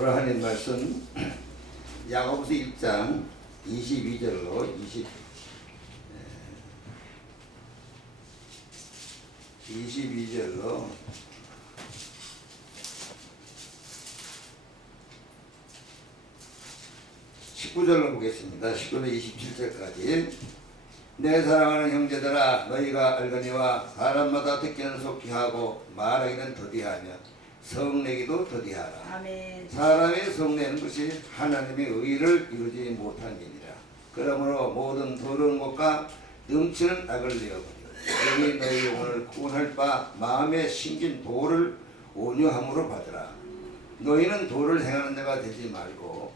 오늘 하는 말씀 야고보서 1장 22절로 22절로 19절로 보겠습니다. 19절 27절까지. 내 사랑하는 형제들아, 너희가 알거니와 사람마다 듣기는 속히 하고 말하기는 더디하며 성내기도 더디하라. 아멘. 사람이 성내는 것이 하나님의 의를 이루지 못한 일이라. 그러므로 모든 더러운 것과 넘치는 악을 내어버리고 여기 너희 영혼을 구원할 바 마음에 심긴 도를 온유함으로 받으라. 너희는 도를 행하는 자가 되지 말고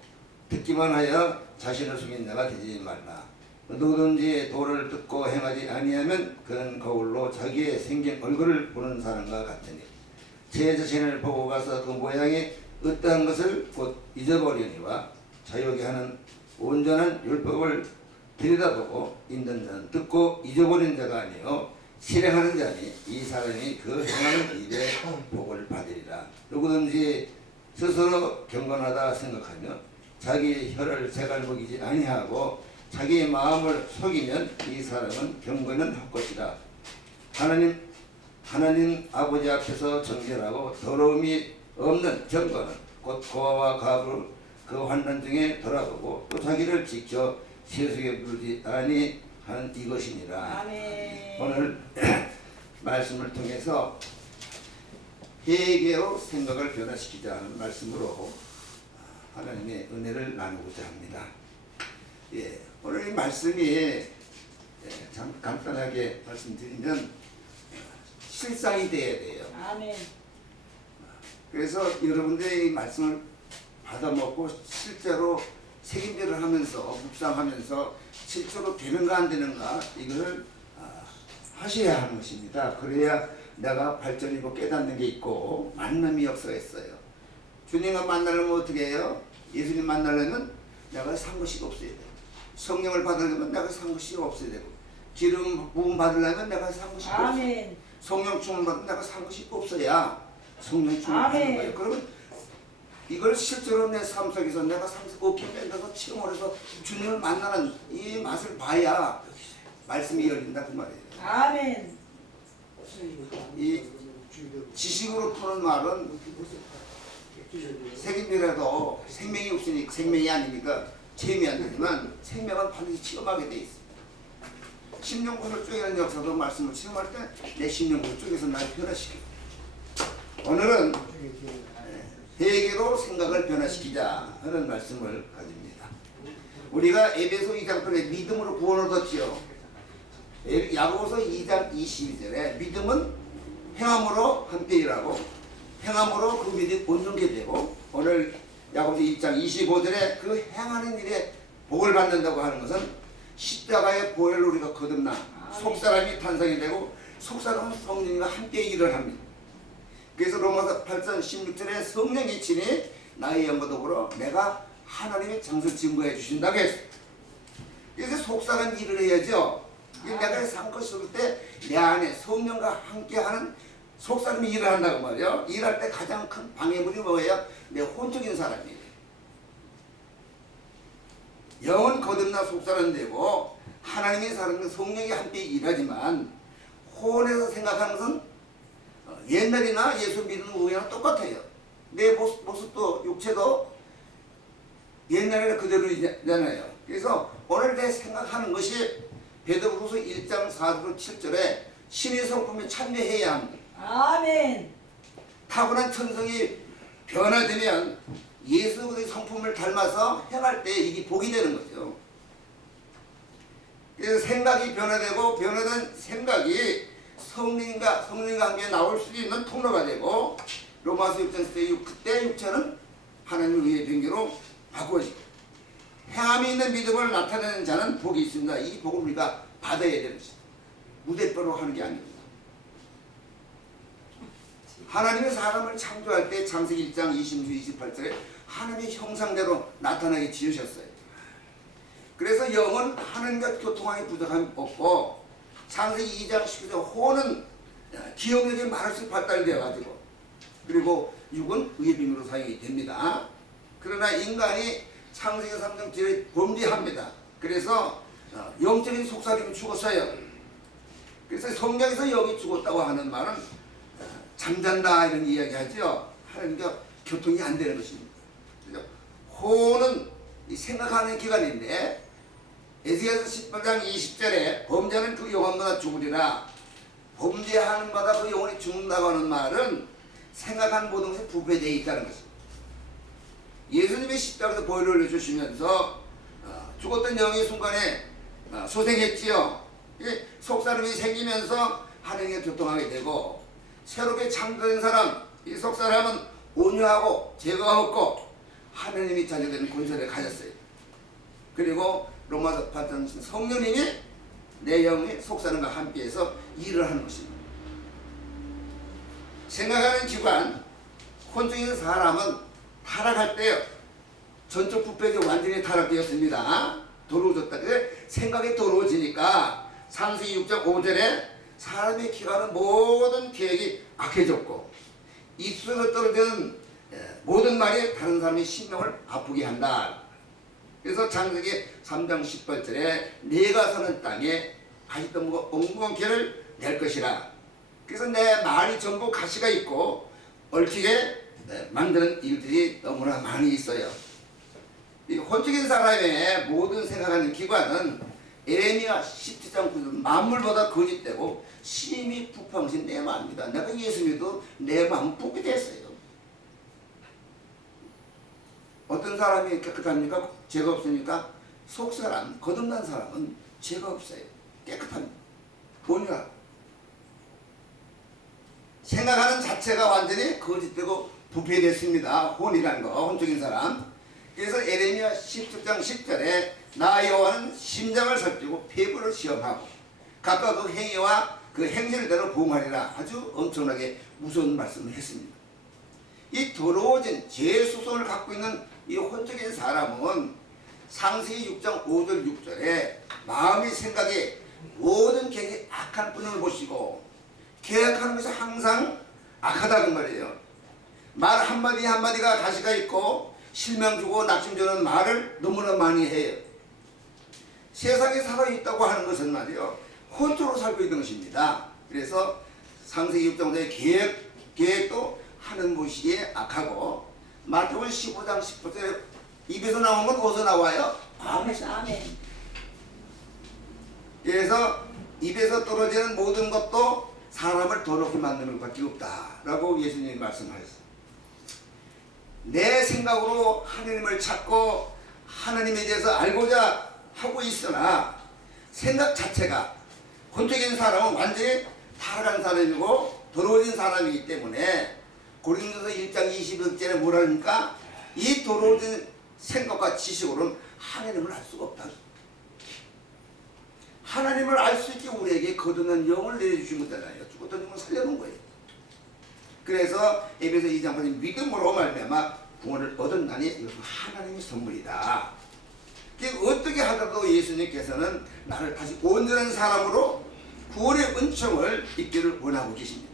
듣기만 하여 자신을 속인 자가 되지 말라. 누구든지 도를 듣고 행하지 아니하면 그는 거울로 자기의 생긴 얼굴을 보는 사람과 같으니 제 자신을 보고 가서 그 모양이 어떠한 것을 곧 잊어버리니와 자유하게 하는 온전한 율법을 들여다보고 있는 자는 듣고 잊어버린 자가 아니요 실행하는 자니 이 사람이 그 행하는 일에 복을 받으리라. 누구든지 스스로 경건하다 생각하며 자기 혀를 새갈 먹이지 아니하고 자기의 마음을 속이면 이 사람은 경건은 헛것이라. 하나님 아버지 앞에서 정결하고 더러움이 없는 경건은 곧 고아와 가부를 그 환난 중에 돌아보고 또 자기를 지켜 세속에 부르지 아니하는 이것이니라. 아멘. 오늘 말씀을 통해서 회개로 생각을 변화시키자 하는 말씀으로 하나님의 은혜를 나누고자 합니다. 예, 오늘 이 말씀이 참 간단하게 말씀드리면 실상이 돼야 돼요. 아멘. 그래서 여러분들의 이 말씀을 받아먹고 실제로 책임질을 하면서 묵상하면서 실제로 되는가 안 되는가 이걸 하셔야 하는 것입니다. 그래야 내가 발전이고 깨닫는 게 있고 만남이 역사했어요. 주님과 만나려면 어떻게 해요? 예수님 만나려면 내가 산 것이 없어야 돼요. 성령을 받으려면 내가 산 것이 없어야 되고 기름 부음 받으려면 내가 산 것이 없어요. 성령 충만 받으면 내가 산 것이 없어야 성령 충만 받는 거예요. 그러면 이걸 실제로 내 삶 속에서 내가 삶 속에 없게 뺀다서 체험을 해서 주님을 만나는 이 맛을 봐야 말씀이 열린다 그 말이에요. 아멘. 이 지식으로 푸는 말은 색인이라도 생명이 없으니 생명이 아니니까 체험이 안 되지만 생명은 반드시 체험하게 돼 있습니다. 심령구를 쪼개는 역사도 말씀을 체험할 때 내 심령구를 쪼개서 날 변화시켜요. 오늘은 회개로 생각을 변화시키자 하는 말씀을 가집니다. 우리가 에베소 2장 8에 믿음으로 구원을 얻었지요. 야고보서 2장 22절에 믿음은 행함으로 함께 일하고 행함으로 그 믿음이 온전게 되고 오늘 야고보서 1장 25절에 그 행하는 일에 복을 받는다고 하는 것은 십자가의 보혈을 우리가 거듭나 속사람이 탄생이 되고 속사람은 성령과 함께 일을 합니다. 그래서 로마서 8장 16절에 성령이 친히 나의 영과 더불어 내가 하나님의 장을 증거해 주신다고 했어요. 그래서 속사람 일을 해야죠. 내가 산 것이 올 때 내 안에 성령과 함께하는 속사람이 일을 한다고 말이에요. 일할 때 가장 큰 방해물이 뭐예요? 내 혼적인 사람이에요. 영은 거듭나 속사람 되고 하나님의 사람은 성령이 함께 일하지만 혼에서 생각하는 것은 옛날이나 예수 믿는 우리랑 똑같아요. 내 모습도 육체도 옛날에는 그대로잖아요. 그래서 오늘 내 생각하는 것이 베드로후서 1장 4절 7절에 신의 성품에 참여해야 합니다. 아멘. 타고난 천성이 변화되면 예수 그리스도의 성품을 닮아서 행할 때 이게 복이 되는 거죠. 그래서 생각이 변화되고 변화된 생각이 성령과 함께 나올 수 있는 통로가 되고 로마서 6장 그때 육체는 하나님의 의의 병기로 바꾸어지고 행함이 있는 믿음을 나타내는 자는 복이 있습니다. 이 복을 우리가 받아야 되는 것입니다. 무대표로 하는 게 아닙니다. 하나님의 사람을 창조할 때 창세기 1장 26, 28절에 하나님의 형상대로 나타나게 지으셨어요. 그래서 영은 하나님과 교통하기 부족함이 없고 창세기 2장 19절 호는 기억력이 많을수록 발달되어 가지고 그리고 육은 의의 비밀로 사용이 됩니다. 그러나 인간이 창세기 3장 7절에 범죄합니다. 그래서 영적인 속삭임이 죽었어요. 그래서 성경에서 여기 죽었다고 하는 말은 잠잔다 이런 이야기 하죠. 하나님과 교통이 안 되는 것입니다. 그래서 호는 생각하는 기간인데 에스겔서 18장 20절에 범죄는 그 영혼마다 죽으리라. 범죄하는 마다 그 영혼이 죽는다고 하는 말은 생각한 모든 것이 부패되어 있다는 것입니다. 예수님의 십자가에서 보혈을 흘려주시면서 죽었던 영이 순간에 소생했지요. 속사람이 생기면서 하나님과 교통하게 되고 새롭게 창조된 사람, 이 속사람은 온유하고 죄가 없고 하나님이 자녀되는 권세를 가졌어요. 그리고 로마서 8장 성령님이 내 영의 속사람과 함께해서 일을 하는 것입니다. 생각하는 기관, 혼적인 사람은 타락할 때요. 전적 부패가 완전히 타락되었습니다. 더러워졌다. 생각이 더러워지니까 창세기 6장 5절에 사람의 기관은 모든 계획이 악해졌고 입술에서 떨어지는 모든 말이 다른 사람의 심령을 아프게 한다. 그래서 창세기 3장 18절에 내가 사는 땅에 가시덤과 엉뚱한 개를 낼 것이라. 그래서 내 말이 전부 가시가 있고 얽히게 만드는 일들이 너무나 많이 있어요. 이 혼적인 사람의 모든 생각하는 기관은 에레미야 17장 9절 만물보다 거짓되고 심히 부평신 내 마음이다. 내가 예수 믿어도 내 마음 부패됐어요. 어떤 사람이 깨끗합니까? 죄가 없습니까? 속사람, 거듭난 사람은 죄가 없어요. 깨끗합니다. 온유하고 생각하는 자체가 완전히 거짓되고 부패됐습니다. 혼이라는 거, 혼적인 사람. 그래서 에레미야 17장 10절에 나 여호와는 심장을 살피고 폐부를 시험하고 각각 그 행위와 그 행실대로 보응하리라. 아주 엄청나게 무서운 말씀을 했습니다. 이 더러워진 죄수성을 갖고 있는 이 혼적인 사람은 창세기 6장 5절 6절에 마음의 생각에 모든 계획이 악한 뿐을 보시고 계획하는 것이 항상 악하다는 말이에요. 말 한마디 한마디가 가시가 있고 실명 주고 낙심 주는 말을 너무나 많이 해요. 세상에 살아있다고 하는 것은 말이요 혼조로 살고 있는 것입니다. 그래서 창세기 6장 5절에 계획도 하는 것이 악하고 마태복음 15장 10절에 입에서 나온 건 어디서 나와요? 아멘. 아멘. 그래서 입에서 떨어지는 모든 것도 사람을 더럽게 만드는 것밖에 없다라고 예수님이 말씀하셨어요. 내 생각으로 하나님을 찾고 하나님에 대해서 알고자 하고 있으나 생각 자체가 혼적인 사람은 완전히 타락한 사람이고 더러워진 사람이기 때문에 고린도서 1장 21절에 뭐라 하니까 이 더러워진 생각과 지식으로는 하나님을 알 수가 없다. 하나님을 알 수 있게 우리에게 거듭난 영을 내려주신 거잖아요. 죽었던 영을 살려놓은 거예요. 그래서 에베소 2장 8절 믿음으로 말미암아 구원을 얻었나니 이것은 하나님의 선물이다. 어떻게 하더라도 예수님께서는 나를 다시 온전한 사람으로 구원의 은총을 입기를 원하고 계십니다.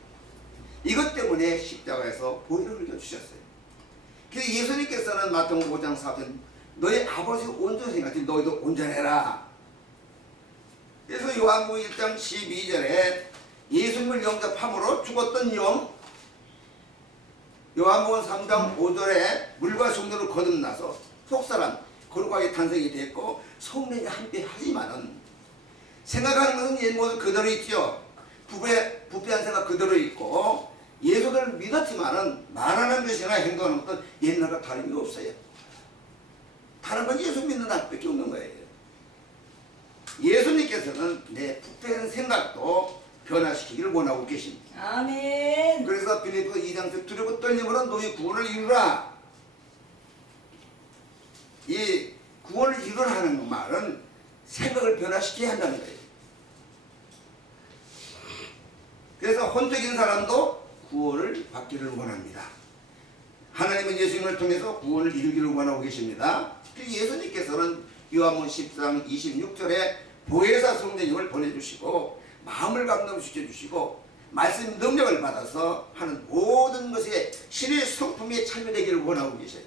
이것 때문에 십자가에서 보혈을 흘려주셨어요. 그래서 예수님께서는 마태복음 5장 4절 너희 아버지 온전히 같이 너희도 온전해라. 그래서 요한복음 1장 12절에 예수님을 영접함으로 죽었던 영, 요한복음 3장 5절에 물과 성령으로 거듭나서 속사람 거룩하게 탄생이 됐고 성령이 함께 하지만은 생각하는 것은 옛 모습 그대로 있죠. 부패한 생각 그대로 있고 예수를 믿었지만은 말하는 것이나 행동하는 것도 옛날과 다름이 없어요. 다른 건 예수 믿는 날밖에 없는 거예요. 예수님께서는 내 부패한 생각도 변화시키기를 원하고 계십니다. 아멘. 그래서 빌립보 2장 두려고 떨림으로 너희 구원을 이루라. 이 구원을 이루라는 말은 생각을 변화시켜야 한다는 거예요. 그래서 혼적인 사람도 구원을 받기를 원합니다. 하나님은 예수님을 통해서 구원을 이루기를 원하고 계십니다. 예수님께서는 요한복음 10장 26절에 보혜사 성령님을 보내주시고 마음을 감동시켜주시고 말씀 능력을 받아서 하는 모든 것에 신의 성품이 참여되기를 원하고 계셔요.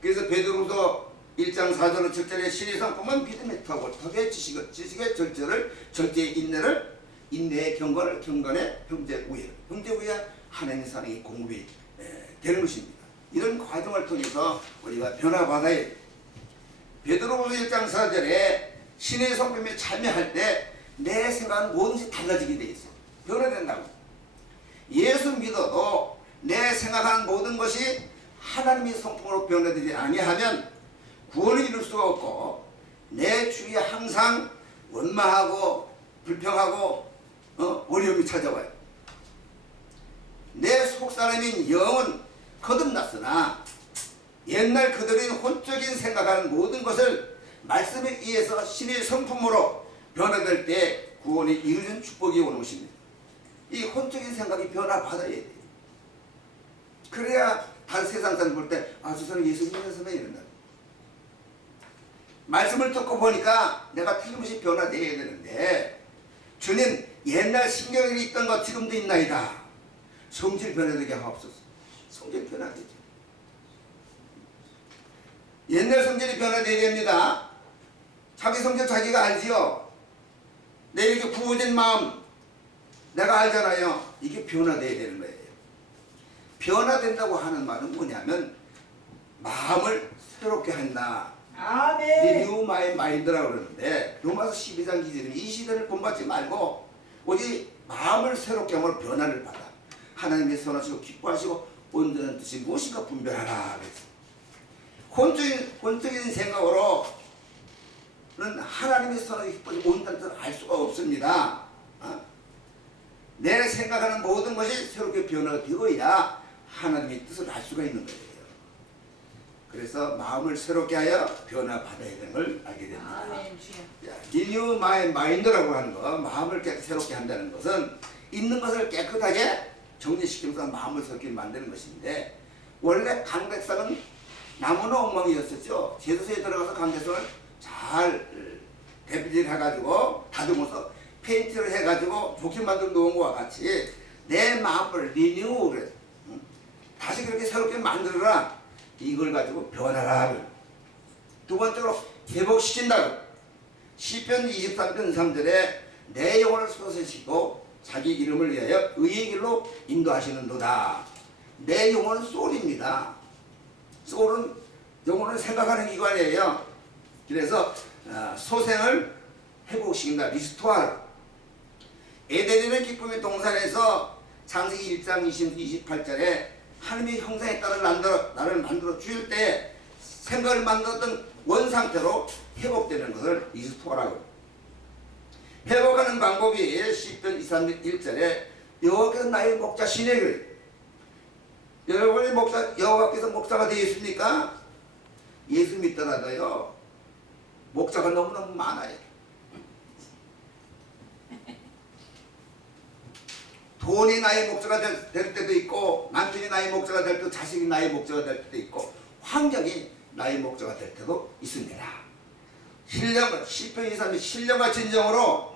그래서 베드로서 1장 4절 7절에 신의 성품은 믿음의 턱을 턱의 지식의 절제를 절제의 인내의 경건을 경건의 형제 우애 하나님의 사랑이 공급이 되는 것입니다. 이런 과정을 통해서 우리가 변화받아야 돼요. 베드로서 1장 4절에 신의 성품에 참여할 때 내 생각은 뭐든지 달라지게 돼 있어요. 변화된다고. 예수 믿어도 내 생각하는 모든 것이 하나님의 성품으로 변화되지 아니하면 구원을 이룰 수가 없고 내 주위에 항상 원망하고 불평하고 어려움이 찾아와요. 내 속사람인 영은 거듭났으나 옛날 그들의 혼적인 생각하는 모든 것을 말씀에 의해서 신의 성품으로 변화될 때 구원이 이루어진 축복이 오는 것입니다. 이 혼적인 생각이 변화받아야 돼요. 그래야 다른 세상 사람 볼 때 아, 저 사람 예수 믿는 사람이 이런다. 말씀을 듣고 보니까 내가 틀림없이 변화되어야 되는데 주님 옛날 신경이 있던 것 지금도 있나이다. 성질 변화되게 하옵소서. 성질 변화되죠. 옛날 성질이 변화되어야 됩니다. 자기 성질 자기가 알지요. 내 이렇게 구워진 마음 내가 알잖아요. 이게 변화되어야 되는 거예요. 변화된다고 하는 말은 뭐냐면 마음을 새롭게 한다. 아멘. 리뉴 마이 마인드라고 그러는데 로마서 12장 기준은 이 시대를 본받지 말고 오직 마음을 새롭게 함으로 변화를 받아 하나님의 선하시고 기뻐하시고 온전한 뜻이 무엇인가 분별하라 그랬어. 혼적인 생각으로는 하나님의 선하시고 기뻐하시고 온전한 뜻을 알 수가 없습니다. 내 생각하는 모든 것이 새롭게 변화되어야 하나님의 뜻을 알 수가 있는 거예요. 그래서 마음을 새롭게 하여 변화받아야 되는 걸 알게 됩니다. 아멘 주여. 리뉴 마이 마인드라고 하는 거, 마음을 새롭게 한다는 것은 있는 것을 깨끗하게 정리시키면서 마음을 새롭게 만드는 것인데 원래 강백성은 나무나 엉망이었었죠. 제도소에 들어가서 강백성을 잘 대비를 해가지고 다듬어서 페인트를 해가지고 좋게 만들어 놓은 것과 같이 내 마음을 리뉴를 다시 그렇게 새롭게 만들어라. 이걸 가지고 변하라. 두 번째로 회복시킨다. 시편 23편 3절에 내 영혼을 솟으시고 자기 이름을 위하여 의의 길로 인도하시는도다. 내 영혼은 소울입니다. 소울은 영혼을 생각하는 기관이에요. 그래서 소생을 회복시킨다. 리스토어. 에덴의 기쁨의 동산에서 창세기 1장 28절에 하나님의 형상에 따라 나를 만들어 주실 때 생각을 만들었던 원상태로 회복되는 것을 리스토어라고. 회복하는 방법이 시편 23편 1절에 여호와께서 나의 목자시네 그래. 여러분이 여호와께서 목자가 되겠습니까? 예수 믿더라도요 목자가 너무너무 많아요. 돈이 나의 목자가 될 때도 있고 남편이 나의 목자가 될 때도 자식이 나의 목자가 될 때도 있고 환경이 나의 목자가 될 때도 있습니다. 시편 23편 신령과 진정으로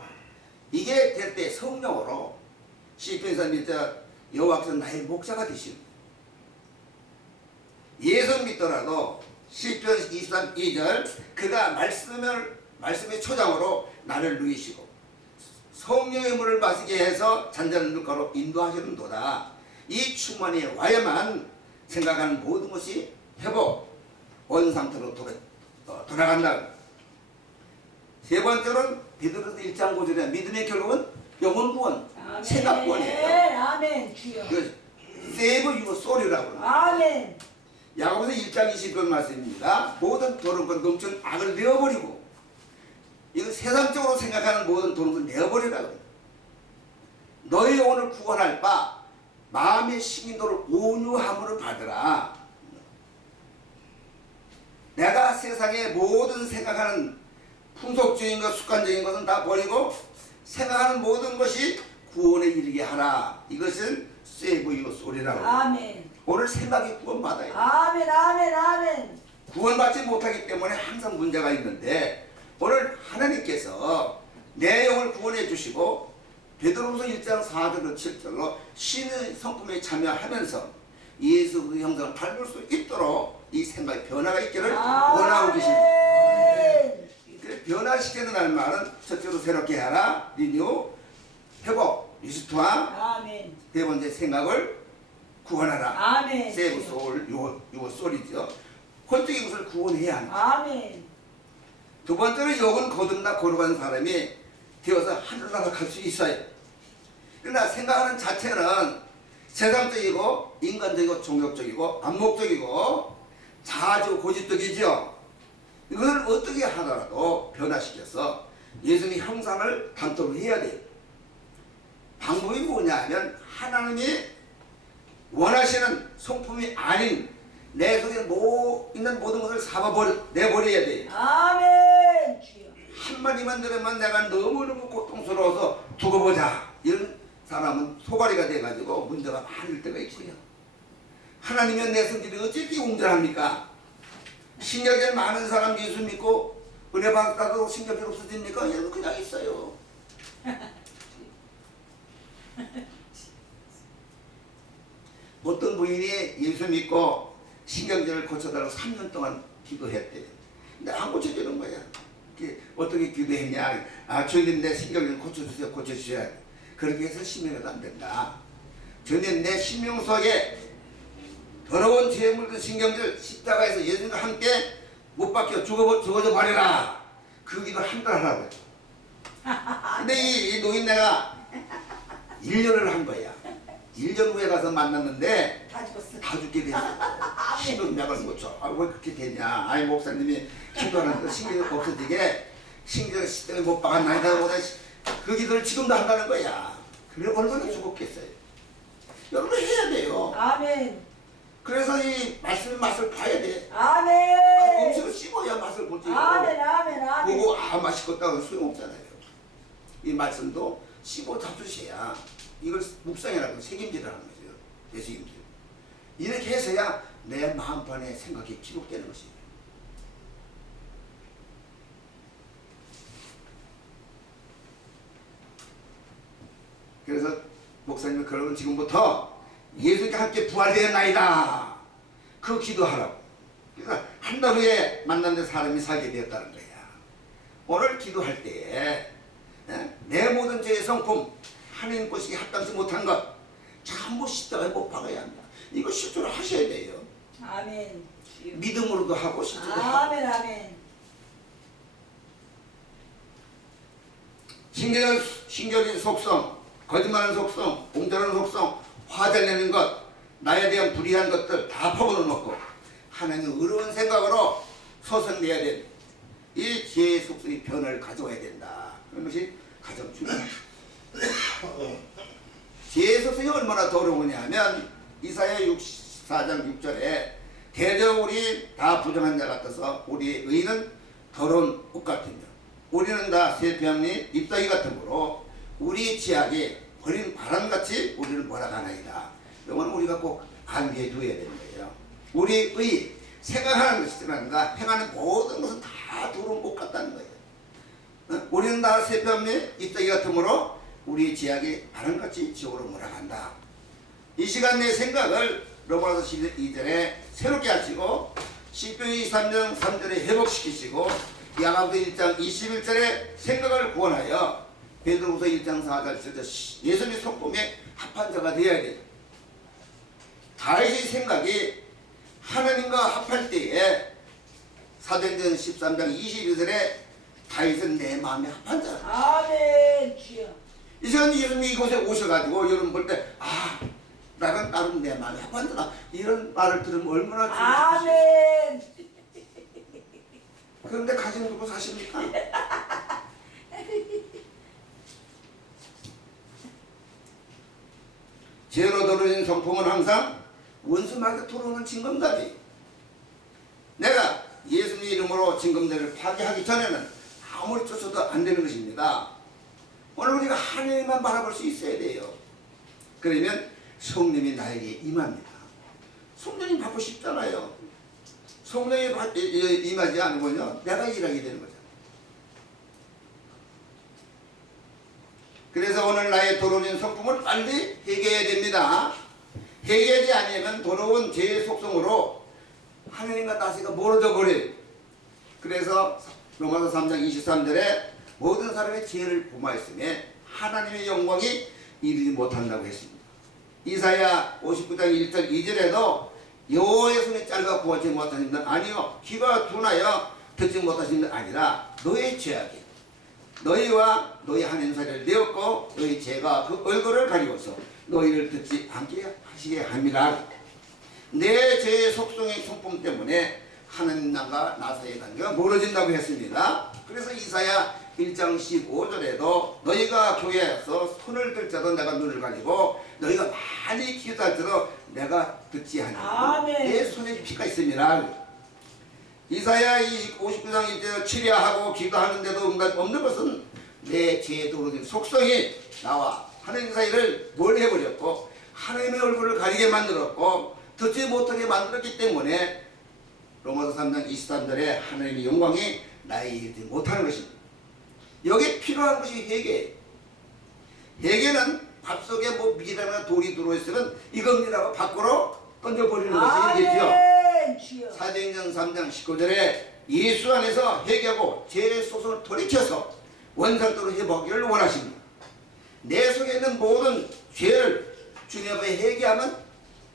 이게 될 때 성령으로 시편 23편 여호와께서 나의 목자가 되신 예수 믿더라도 시편 23편 2절 그가 말씀의 초장으로 나를 누이시고 성령의 물을 마시게 해서 잔잔한 물가로 인도하시는도다. 이 충만이 와야만 생각하는 모든 것이 회복, 원상태로 돌아간다. 세 번째로는 베드로서 1장 5절에 믿음의 결국은 영혼 구원, 생각 구원이에요. 아멘 주여. Save your soul이라고. 아멘. 야고보서 1장 20절 말씀입니다. 모든 도른것 넘치는 악을 내어버리고 이거 세상적으로 생각하는 모든 도른것을 내어버리라고. 너의 영혼을 구원할 바 마음의 식인도를 온유함으로 받으라. 내가 세상의 모든 생각하는 풍속적인 것, 습관적인 것은 다 버리고 생각하는 모든 것이 구원에 이르게 하라. 이것은 Save your soul이라고. 아멘. 오늘 생각이 구원받아야 돼. 아멘 아멘 아멘. 구원받지 못하기 때문에 항상 문제가 있는데 오늘 하나님께서 내 영을 구원해 주시고 베드로후서 1장 4절로 7절로 신의 성품에 참여하면서 예수 그 형상을 닮을 수 있도록 이 생각의 변화가 있기를 원하고 계십니다. 아멘. 그래, 변화시켜준다는 말은 첫째로 새롭게 하라, 리뉴, 회복, 리스토아, 아멘. 네 번째 생각을 구원하라. 아멘. 세이브 소울, 요 소리죠. 혼적인 것을 구원해야 한다. 아멘. 두 번째로 욕은 거듭나 거룩한 사람이 되어서 하늘나라 갈 수 있어요. 그러나 생각하는 자체는 세상적이고 인간적이고 종교적이고 암묵적이고 자주 고집적이죠. 이것을 어떻게 하더라도 변화시켜서 예수님의 형상을 담도록 해야 돼요. 방법이 뭐냐 하면 하나님이 원하시는 성품이 아닌 내 속에 있는 모든 것을 내버려야 돼요. 아멘. 주여. 한마디만 들으면 내가 너무너무 고통스러워서 두고 보자, 이런 사람은 소가리가 돼가지고 문제가 많을 때가 있고요. 하나님은 내 성질이 어찌 이렇게 웅절합니까? 신경질 많은 사람 예수 믿고 은혜 받다도 신경질 없어집니까? 얘는 그냥 있어요. 어떤 부인이 예수 믿고 신경질을 고쳐달라고 3년 동안 기도했대요. 근데 안 고쳐지는 거야. 어떻게 기도했냐? 아, 주님 내 신경질 고쳐주세요. 고쳐주셔야 돼. 그렇게 해서 신명해도 안 된다. 주님 내 신명 속에 더러운 죄에 물든 신경질 십자가에서 예수님과 함께 못 박혀 죽어져 버려라. 그 기도 한 달 하라고요. 근데 이 노인네가 1년을 한 거야. 1년 후에 가서 만났는데 다 죽었어. 다 죽게 됐어. 신경약을 못 줘. 아, 왜 그렇게 되냐? 아이, 목사님이 기도하는 신경이 없어지게 신경 때문에 못 박았나이다. 그 기도를 지금도 한다는 거야. 그래 얼마나 죽었겠어요. 여러분 해야 돼요. 아멘. 그래서 이 말씀의 맛을 봐야 돼. 아멘. 음식을 씹어야 맛을 보지. 아멘. 아멘. 아멘. 보고 아 맛있겠다고 소용없잖아요. 이 말씀도 씹어 잡수셔야 이걸 묵상이라고 책임지라는 거죠. 내 책임질. 이렇게 해서야 내 마음판에 생각이 기록되는 것입니다. 그래서 목사님은 그러면 지금부터 예수님과 함께 부활되었나이다. 그 기도하라고. 그러니까 한 달 후에 만났는데 사람이 살게 되었다는 거야. 오늘 기도할 때에 내 모든 죄의 성품, 하나님 보시기에 합당치 못한 것 전부 십자가에 못 박아야 한다. 이거 실제로 하셔야 돼요. 아멘. 주여. 믿음으로도 하고 실제로 하고. 아멘. 아멘. 신경질 속성, 거짓말하는 속성, 공전하는 속성, 화를 내는 것, 나에 대한 불의한 것들 다 퍼부어놓고 하나님의 의로운 생각으로 소성내야 된 이 죄의 속성의 변화를 가져와야 된다. 그런 것이 가장 중요합니다. 죄의 속성이 얼마나 더러우냐 하면 이사야 64장 6절에 대저 우리 다 부정한 자 같아서 우리의 의는 더러운 옷 같으며 우리는 다 쇠폐함이 잎사귀 같으므로 우리 지약이 버린 바람같이 우리를 몰아가나이다. 이건 우리가 꼭 암기해 두어야 되는 거예요. 우리의 생각하는 것이지만 행하는 모든 것은 다 더러운 옷 같다는 거예요. 우리는 다 쇠폐함이 잎사귀 같으므로 우리 지약이 바람같이 지옥으로 몰아간다. 이 시간 내 생각을 로마서 12절에 새롭게 하시고 시편 23장 3절에 회복시키시고 야고보서 1장 21절에 생각을 구원하여 베드로후서 1장 4절 예수님의 성품에 합한 자가 되어야 돼요. 다윗의 생각이 하나님과 합할 때에 사도행전 13장 22절에 다윗은 내 마음에 합한 자. 아멘. 주여. 이 시간 예수님이 이곳에 오셔가지고 여러분 볼 때 나는 나름 내 마음에 합한 자다. 이런 말을 들으면 얼마나 좋으실지. 아멘. 그런데 가정 두고 사십니까? 죄로 더러진 성품은 항상 원수마귀 들어오는 징검다리. 내가 예수님 이름으로 징검다리를 파괴하기 전에는 아무리 쫓아도 안 되는 것입니다. 오늘 우리가 하나님만 바라볼 수 있어야 돼요. 그러면 성령이 나에게 임합니다. 성령이 받고 싶잖아요. 성령이 임하지 않으면요 내가 일하게 되는 거죠. 그래서 오늘 나의 더러운 성품을 빨리 해결해야 됩니다. 해결하지 않으면 더러운 죄의 속성으로 하나님과 나서가 멀어져 버려요. 그래서 로마서 3장 23절에 모든 사람의 죄를 범하였음에 하나님의 영광이 이르지 못한다고 했습니다. 이사야 59장 1절 2절에도 여호와의 손이 짧아 구하지 못하신 분 아니요 귀가 둔하여 듣지 못하신 분 아니라 너의 죄악이 너희와 너희 하나님 사이를 내었고 너희 죄가 그 얼굴을 가리워서 너희를 듣지 않게 하시게 함이라. 내 죄의 속성의 성품 때문에 하나님 나가 나 사이의 관계가 멀어진다고 했습니다. 그래서 이사야 1장 15절에도 너희가 교회에서 손을 들 자도 내가 눈을 가리고 너희가 많이 기도할 때도 내가 듣지 않으니 내 손에 피가 있음이라. 이사야 59장 1절 치료하고 기도하는데도 응답 없는 것은 내 죄에 도로된 속성이 나와 하나님 사이를 멀해버렸고 하나님의 얼굴을 가리게 만들었고 듣지 못하게 만들었기 때문에 로마서 3장 23절에 하나님의 영광이 나에게 이르지 못하는 것입니다. 여기에 필요한 것이 회개. 회개는 밥 속에 뭐 미라나 돌이 들어있으면 이겁니다고 밖으로 던져버리는 것이 되죠. 사도행전 3장 19절에 예수 안에서 회개하고 죄의 소송을 돌이켜서 원상도로 회복하기를 원하십니다. 내 속에 있는 모든 죄를 주님 앞에 회개하면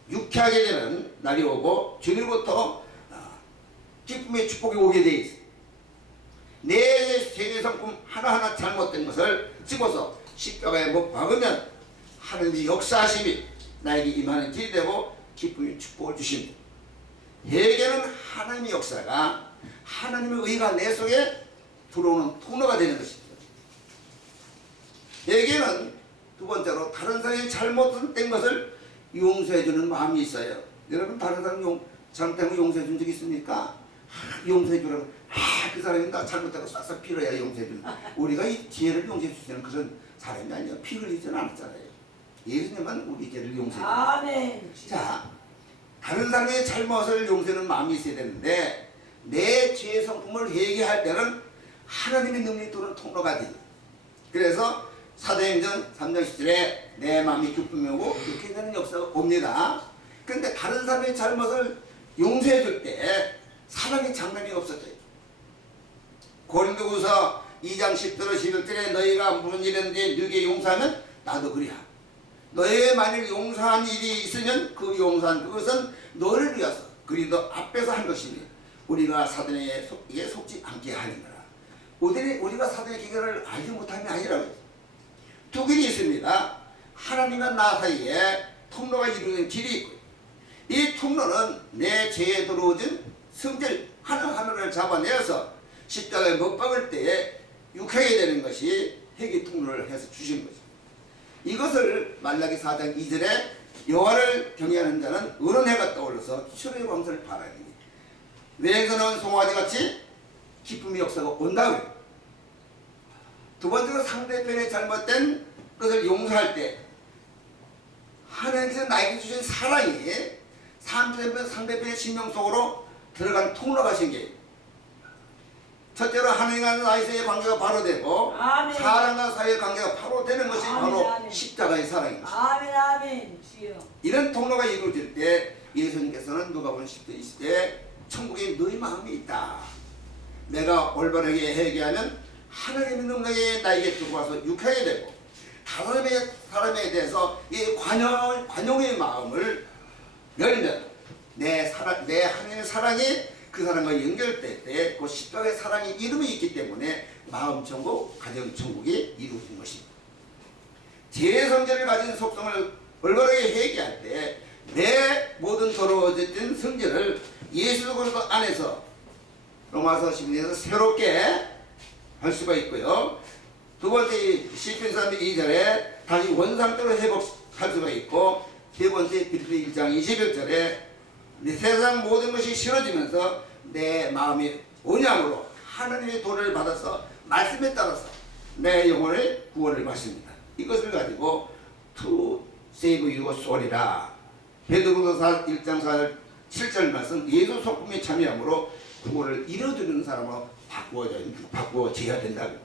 유쾌하게 되는 날이 오고 주님부터 기쁨의 축복이 오게 되어 있습니다. 내 세계 성품 하나하나 잘못된 것을 집어서 십자가에 못 박으면 하나님의 역사하심이 나에게 임하는 길이 되고 기쁨의 축복을 주십니다. 회개는 하나님의 역사가 하나님의 의가 내 속에 들어오는 통로가 되는 것입니다. 회개는 두 번째로 다른 사람이 잘못된 것을 용서해주는 마음이 있어요. 여러분 다른 사람 잘못된 거 용서해준 적 있습니까? 용서해주라고 그 사람이 나 잘못하고 싹싹 빌어야 용서해주는 우리가 이 죄를 용서해주시는 그런 사람이 아니에요. 피 흘리지는 않았잖아요. 예수님은 우리 죄를 용서해주는 자, 다른 사람의 잘못을 용서하는 마음이 있어야 되는데 내 죄의 성품을 회개할 때는 하나님의 능력이 들어오는 통로가 돼요. 그래서 사도행전 3장 10절에 내 마음이 기쁨이 오고 이렇게 되는 역사가 옵니다. 그런데 다른 사람의 잘못을 용서해 줄 때 사랑의 장난이 없어져요. 고린도후서 2장 10절 11절에 너희가 무슨 일이든지 너에게 용서하면 나도 그리하. 너희에 만일 용서한 일이 있으면 그 용서한 그것은 너를 위해서 그리도 앞에서 한 것이니 우리가 사단에게 속지 않게 하느니라. 우리가 사단의 기결을 알지 못함이 아니라고. 두 길이 있습니다. 하나님과 나 사이에 통로가 이루어진 길이 있고 이 통로는 내 죄에 들어오진 성질 하나하나를 잡아내어서 십자가에 못 박을 때에 육하게 되는 것이 회개 통로를 해서 주신 거죠. 이것을 말라기 4장 2절에 여호와를 경외하는 자는 의로운 해가 떠올라서 철의 광선을 바라니 외행선은 송아지같이 기쁨의 역사가 온다고 해요. 두 번째로 상대편의 잘못된 것을 용서할 때 하나님께서 나에게 주신 사랑이 상대편의 심령 속으로 들어간 통로가 생겨요. 첫째로 하나님과 나의 사이의 관계가 바로 되고 사람과 사이의 관계가 바로 되는 것이 바로 십자가의 사랑입니다. 이런 통로가 이루어질 때 예수님께서는 누가복음 10장 20절에 천국에 너희 마음이 있다. 내가 올바르게 회개하면 하나님의 능력이 나에게 들어와서 육하게 되고 다른 사람에 대해서 이 관용의 마음을 열면 내 하나님의 사랑이 그 사람과 연결될 때 그 십자가의 사랑이 이름이 있기 때문에 마음 천국, 가정 천국이 이루어진 것입니다. 제 성질을 가진 속성을 올바르게 회개할 때 내 모든 더러워진 성질을 예수 그리스도 안에서 로마서 12장에서 새롭게 할 수가 있고요. 두 번째 시편 32절에 다시 원상대로 회복할 수가 있고 세 번째 빌립보 1장 21절에 내 세상 모든 것이 싫어지면서 내 마음이 언약으로 하나님의 도를 받아서 말씀에 따라서 내 영혼의 구원을 받습니다. 이것을 가지고 to save your soul이라 베드로서 1장 4절 7절 말씀 예수 속품에 참여함으로 구원을 이뤄주는 사람으로 바꾸어져야 된다고.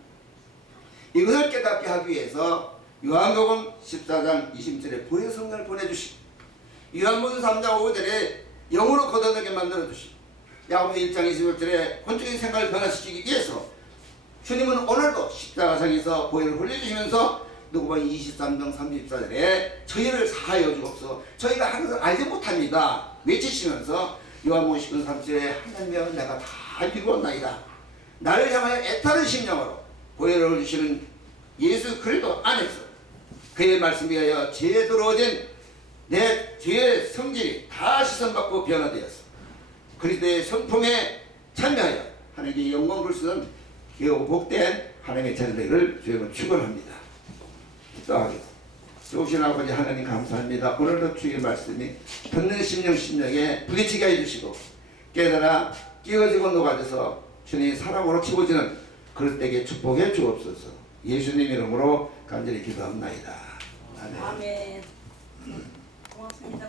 이것을 깨닫게 하기 위해서 요한복음 14장 20절에 불의 성령을 보내주시고 요한복음 3장 5절에 영으로 거듭나게 만들어주시고 야고보 1장 21절에 혼적인 생각을 변화시키기 위해서 주님은 오늘도 십자가상에서 보혈을 흘려주시면서 누가복음 23장 34절에 저희를 사하여 주옵소서 저희가 하는 것을 알지 못합니다 외치시면서 요한복음 19장 3절에 하나님의 내가 다 이루었나이다 나를 향하여 애타는 심령으로 보혈을 흘리시는 예수 그리스도 안에서 그의 말씀에 의하여 죄에 들어오진 내 죄의 성질이 다 시선받고 변화되었어 그리스도의 성품에 참여하여 하나님께 영광을 쓰는 기호 복된 하나님의 자녀들을 주님은 축원합니다. 기도하겠습니다. 좋으신 아버지 하나님 감사합니다. 오늘도 주의 말씀이 듣는 심령에 부딪히게 해주시고 깨달아 끼어지고 녹아져서 주님 사랑으로 치워지는 그럴 때에 축복해 주옵소서. 예수님 이름으로 간절히 기도합나이다. 아멘. 아멘. 고맙습니다.